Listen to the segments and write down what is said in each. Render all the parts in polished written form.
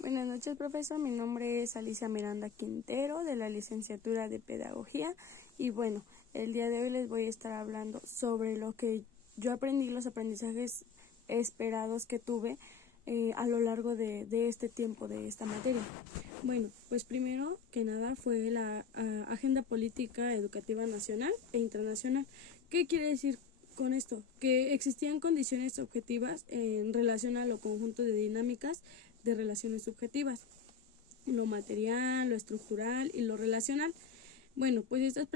Buenas noches, profesor. Mi nombre es Alicia Miranda Quintero, de la licenciatura de Pedagogía. Y bueno, el día de hoy les voy a estar hablando sobre lo que yo aprendí, los aprendizajes esperados que tuve a lo largo de este tiempo, de esta materia. Bueno, pues primero que nada fue la Agenda Política Educativa Nacional e Internacional. ¿Qué quiere decir con esto? Que existían condiciones objetivas en relación a lo conjunto de dinámicas de relaciones subjetivas, lo material, lo estructural y lo relacional. Bueno, pues estas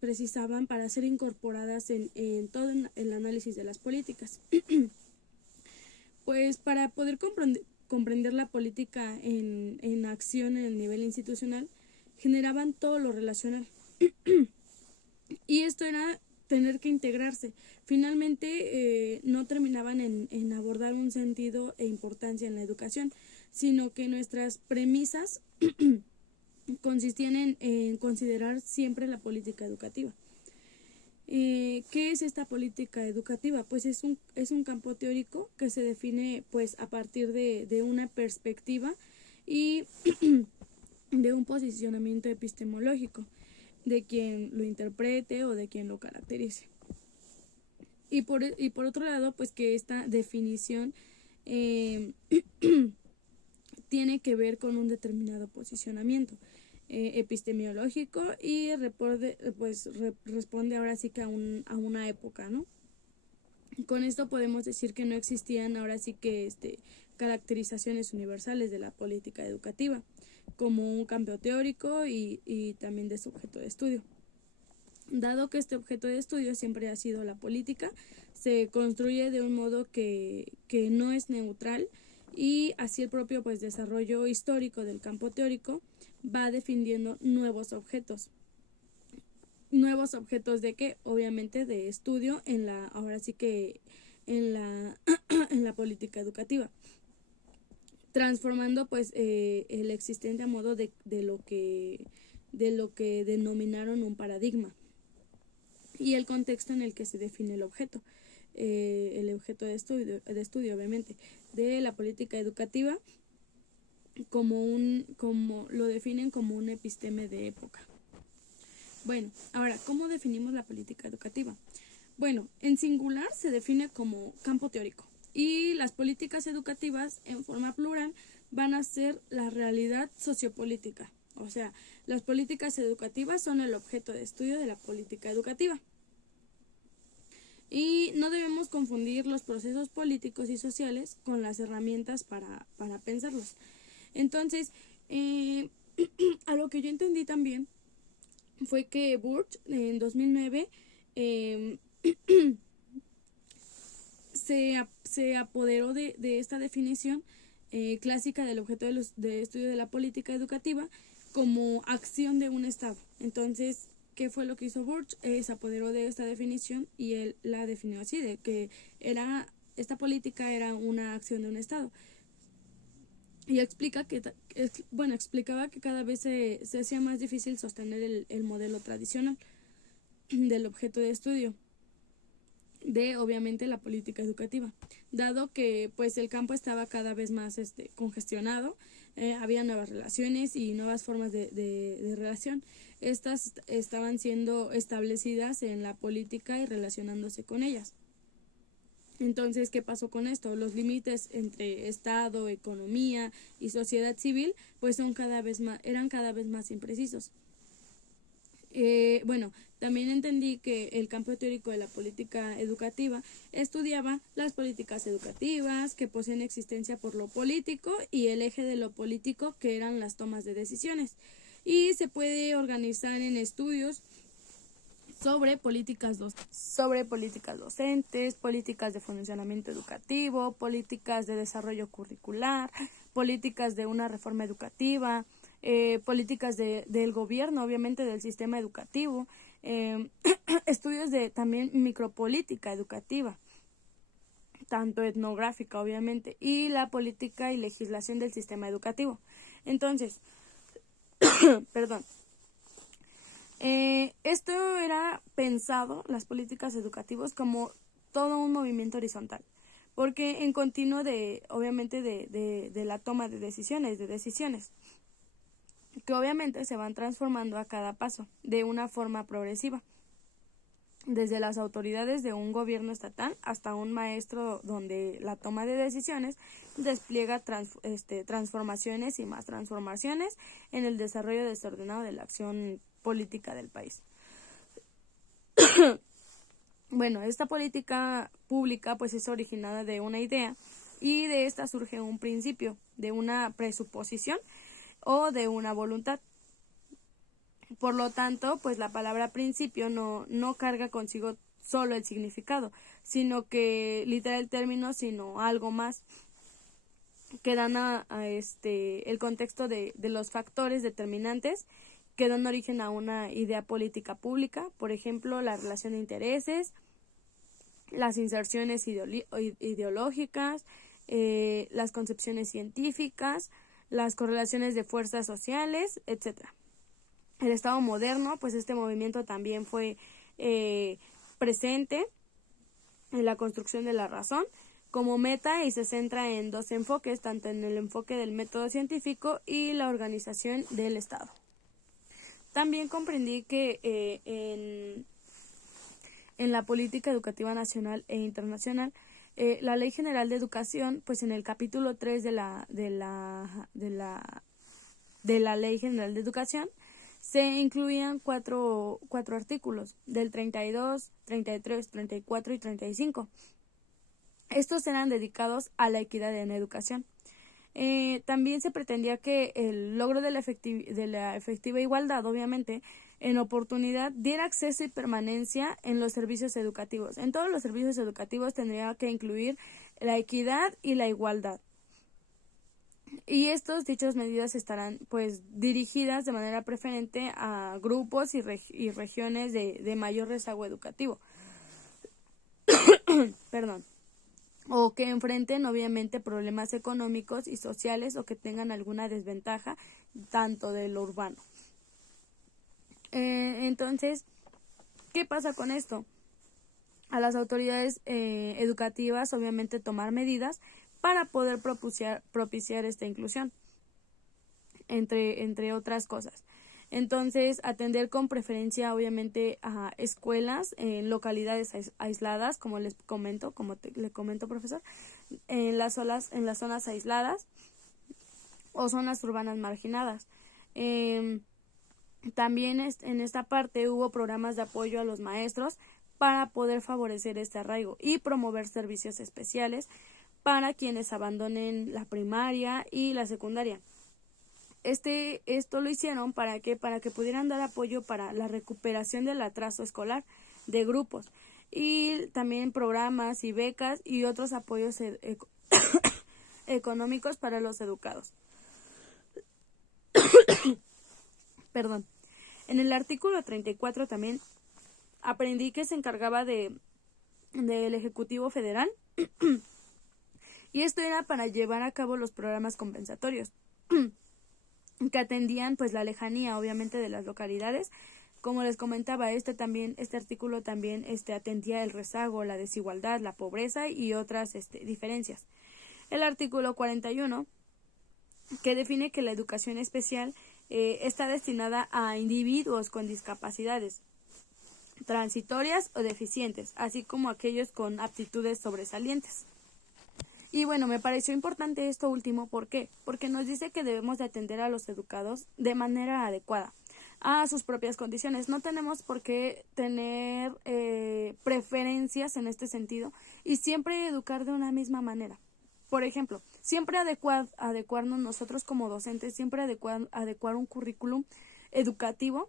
precisaban para ser incorporadas en todo el análisis de las políticas. Pues para poder comprender la política en acción en el nivel institucional, generaban todo lo relacional. Y esto era tener que integrarse. Finalmente no terminaban en abordar un sentido e importancia en la educación, sino que nuestras premisas consistían en considerar siempre la política educativa. ¿Qué es esta política educativa? Pues es un campo teórico que se define pues a partir de una perspectiva y de un posicionamiento epistemológico de quien lo interprete o de quien lo caracterice. Y por otro lado, pues que esta definición tiene que ver con un determinado posicionamiento epistemológico y responde ahora sí que a una época, ¿no? Con esto podemos decir que no existían ahora sí que caracterizaciones universales de la política educativa como un campo teórico y también de su objeto de estudio. Dado que este objeto de estudio siempre ha sido la política, se construye de un modo que no es neutral y así el propio pues desarrollo histórico del campo teórico va definiendo nuevos objetos. ¿Nuevos objetos de qué? Obviamente de estudio en la política educativa, transformando pues el existente a modo de lo que denominaron un paradigma y el contexto en el que se define el objeto de estudio obviamente de la política educativa como lo definen como un episteme de época. Bueno, ahora, ¿cómo definimos la política educativa? Bueno, en singular se define como campo teórico y las políticas educativas en forma plural van a ser la realidad sociopolítica. O sea, las políticas educativas son el objeto de estudio de la política educativa. Y no debemos confundir los procesos políticos y sociales con las herramientas para pensarlos. Entonces, a lo que yo entendí también fue que Burch en 2009 se apoderó de esta definición clásica del objeto de estudio de la política educativa como acción de un Estado. Entonces, ¿qué fue lo que hizo Burch? Se apoderó de esta definición y él la definió así, de que esta política era una acción de un Estado. Y explicaba que cada vez se hacía más difícil sostener el modelo tradicional del objeto de estudio de obviamente la política educativa, dado que pues el campo estaba cada vez más congestionado, había nuevas relaciones y nuevas formas de relación. Estas estaban siendo establecidas en la política y relacionándose con ellas. Entonces, ¿qué pasó con esto? Los límites entre Estado, economía y sociedad civil pues eran cada vez más imprecisos. También entendí que el campo teórico de la política educativa estudiaba las políticas educativas que poseen existencia por lo político y el eje de lo político que eran las tomas de decisiones. Y se puede organizar en estudios sobre políticas docentes, políticas de funcionamiento educativo, políticas de desarrollo curricular, políticas de una reforma educativa, políticas del gobierno, obviamente del sistema educativo, estudios de también micropolítica educativa, tanto etnográfica obviamente, y la política y legislación del sistema educativo. Entonces, perdón. Esto era pensado, las políticas educativas, como todo un movimiento horizontal, porque en continuo obviamente de la toma de decisiones, que obviamente se van transformando a cada paso, de una forma progresiva, desde las autoridades de un gobierno estatal hasta un maestro, donde la toma de decisiones despliega transformaciones y más transformaciones en el desarrollo desordenado de la acción política del país. Bueno, esta política pública pues es originada de una idea, y de esta surge un principio, de una presuposición o de una voluntad. Por lo tanto, pues la palabra principio no carga consigo solo el significado, sino que literal el término, sino algo más, que dan el contexto de los factores determinantes que dan origen a una idea política pública. Por ejemplo, la relación de intereses, las inserciones ideológicas, las concepciones científicas, las correlaciones de fuerzas sociales, etcétera. El Estado moderno, pues este movimiento también fue presente en la construcción de la razón como meta, y se centra en dos enfoques, tanto en el enfoque del método científico y la organización del Estado. También comprendí que en la política educativa nacional e internacional, la Ley General de Educación, pues en el capítulo 3 de la Ley General de Educación, se incluían cuatro artículos, del 32, 33, 34 y 35. Estos eran dedicados a la equidad en educación. También se pretendía que el logro de la efectiva igualdad, obviamente, en oportunidad, diera acceso y permanencia en los servicios educativos. En todos los servicios educativos tendría que incluir la equidad y la igualdad. Y dichas medidas estarán pues dirigidas de manera preferente a grupos y regiones de mayor rezago educativo. Perdón. O que enfrenten obviamente problemas económicos y sociales, o que tengan alguna desventaja tanto de lo urbano. Entonces, ¿qué pasa con esto? A las autoridades educativas obviamente tomar medidas para poder propiciar esta inclusión, entre otras cosas. Entonces, atender con preferencia obviamente a escuelas en localidades aisladas, como le comento, profesor, en las zonas aisladas o zonas urbanas marginadas. También en esta parte hubo programas de apoyo a los maestros para poder favorecer este arraigo y promover servicios especiales para quienes abandonen la primaria y la secundaria. Esto lo hicieron para que pudieran dar apoyo para la recuperación del atraso escolar de grupos, y también programas y becas y otros apoyos económicos para los educados. Perdón. En el artículo 34 también aprendí que se encargaba del Ejecutivo Federal y esto era para llevar a cabo los programas compensatorios que atendían pues la lejanía obviamente de las localidades. Como les comentaba, este artículo también atendía el rezago, la desigualdad, la pobreza y otras diferencias. El artículo 41, que define que la educación especial está destinada a individuos con discapacidades transitorias o deficientes, así como aquellos con aptitudes sobresalientes. Y bueno, me pareció importante esto último, ¿por qué? Porque nos dice que debemos de atender a los educados de manera adecuada a sus propias condiciones. No tenemos por qué tener preferencias en este sentido, y siempre educar de una misma manera. Por ejemplo, siempre adecuarnos nosotros como docentes, siempre adecuar un currículum educativo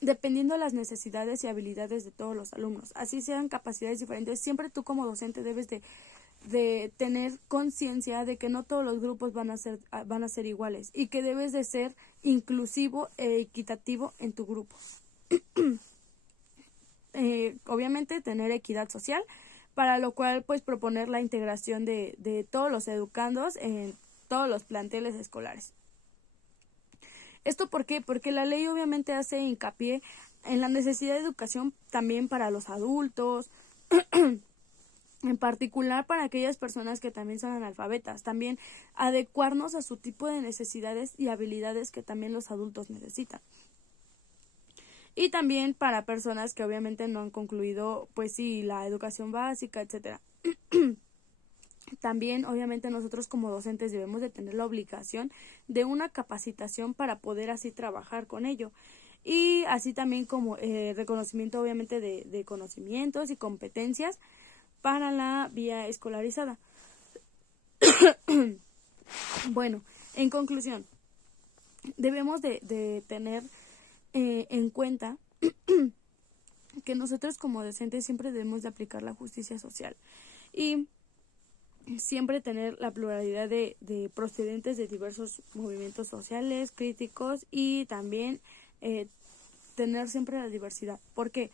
dependiendo de las necesidades y habilidades de todos los alumnos. Así sean capacidades diferentes, siempre tú como docente debes de tener conciencia de que no todos los grupos van a ser iguales, y que debes de ser inclusivo e equitativo en tu grupo. Obviamente tener equidad social, para lo cual pues proponer la integración de todos los educandos en todos los planteles escolares. ¿Esto por qué? Porque la ley obviamente hace hincapié en la necesidad de educación también para los adultos, en particular para aquellas personas que también son analfabetas, también adecuarnos a su tipo de necesidades y habilidades que también los adultos necesitan. Y también para personas que obviamente no han concluido, pues sí, la educación básica, etcétera. También, obviamente, nosotros como docentes debemos de tener la obligación de una capacitación para poder así trabajar con ello. Y así también como reconocimiento, obviamente, de conocimientos y competencias para la vía escolarizada. Bueno, en conclusión, debemos de tener en cuenta que nosotros como docentes siempre debemos de aplicar la justicia social y siempre tener la pluralidad de procedentes de diversos movimientos sociales, críticos y también tener siempre la diversidad. ¿Por qué?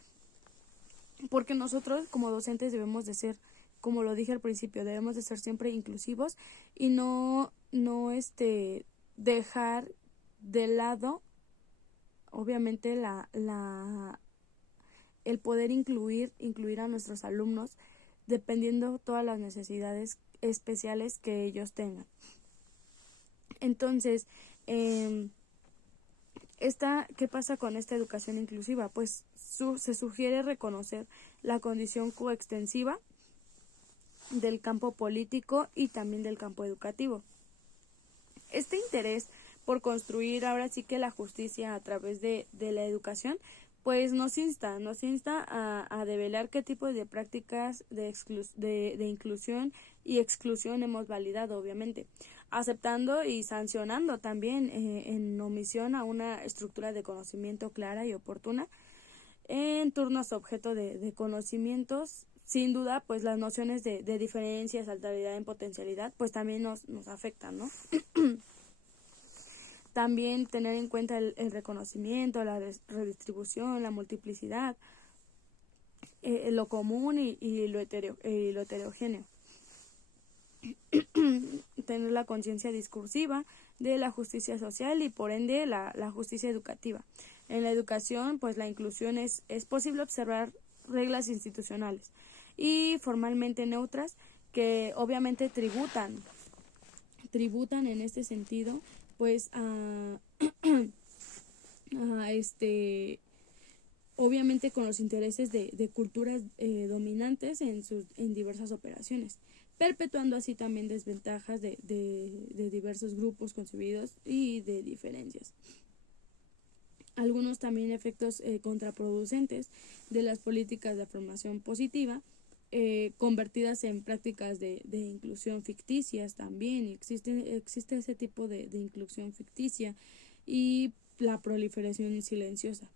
Porque nosotros como docentes debemos de ser, como lo dije al principio, debemos de ser siempre inclusivos y no dejar de lado obviamente el poder incluir a nuestros alumnos dependiendo todas las necesidades especiales que ellos tengan. Entonces, ¿qué pasa con esta educación inclusiva? Pues se sugiere reconocer la condición coextensiva del campo político y también del campo educativo. Este interés por construir ahora sí que la justicia a través de la educación, pues nos insta a develar qué tipo de prácticas de inclusión y exclusión hemos validado, obviamente, aceptando y sancionando también en omisión a una estructura de conocimiento clara y oportuna en turnos objeto de conocimientos. Sin duda, pues las nociones de diferencias, alteridad en potencialidad, pues también nos afectan, ¿no? También tener en cuenta el reconocimiento, la redistribución, la multiplicidad, lo común y lo heterogéneo. Tener la conciencia discursiva de la justicia social y por ende la justicia educativa. En la educación, pues la inclusión es posible observar reglas institucionales y formalmente neutras que obviamente tributan en este sentido pues obviamente con los intereses de culturas dominantes en diversas operaciones, perpetuando así también desventajas de diversos grupos concebidos y de diferencias. Algunos también efectos contraproducentes de las políticas de afirmación positiva, convertidas en prácticas de inclusión ficticias también. Existe ese tipo de inclusión ficticia y la proliferación silenciosa.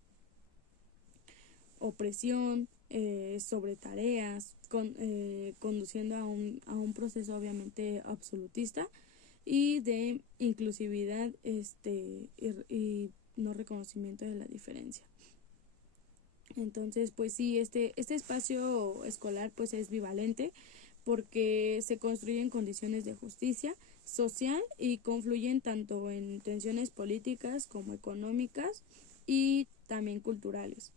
Opresión sobre tareas, conduciendo a un proceso obviamente absolutista y de inclusividad y no reconocimiento de la diferencia. Entonces, pues sí, este espacio escolar pues es bivalente porque se construyen condiciones de justicia social y confluyen tanto en tensiones políticas como económicas y también culturales.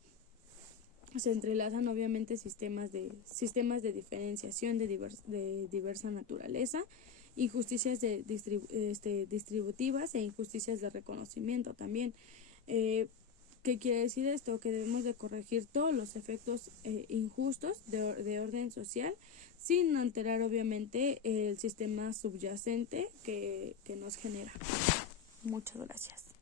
Se entrelazan obviamente sistemas de diferenciación de diversa naturaleza, injusticias distributivas e injusticias de reconocimiento también. ¿Qué quiere decir esto? Que debemos de corregir todos los efectos injustos de orden social sin alterar obviamente el sistema subyacente que nos genera. Muchas gracias.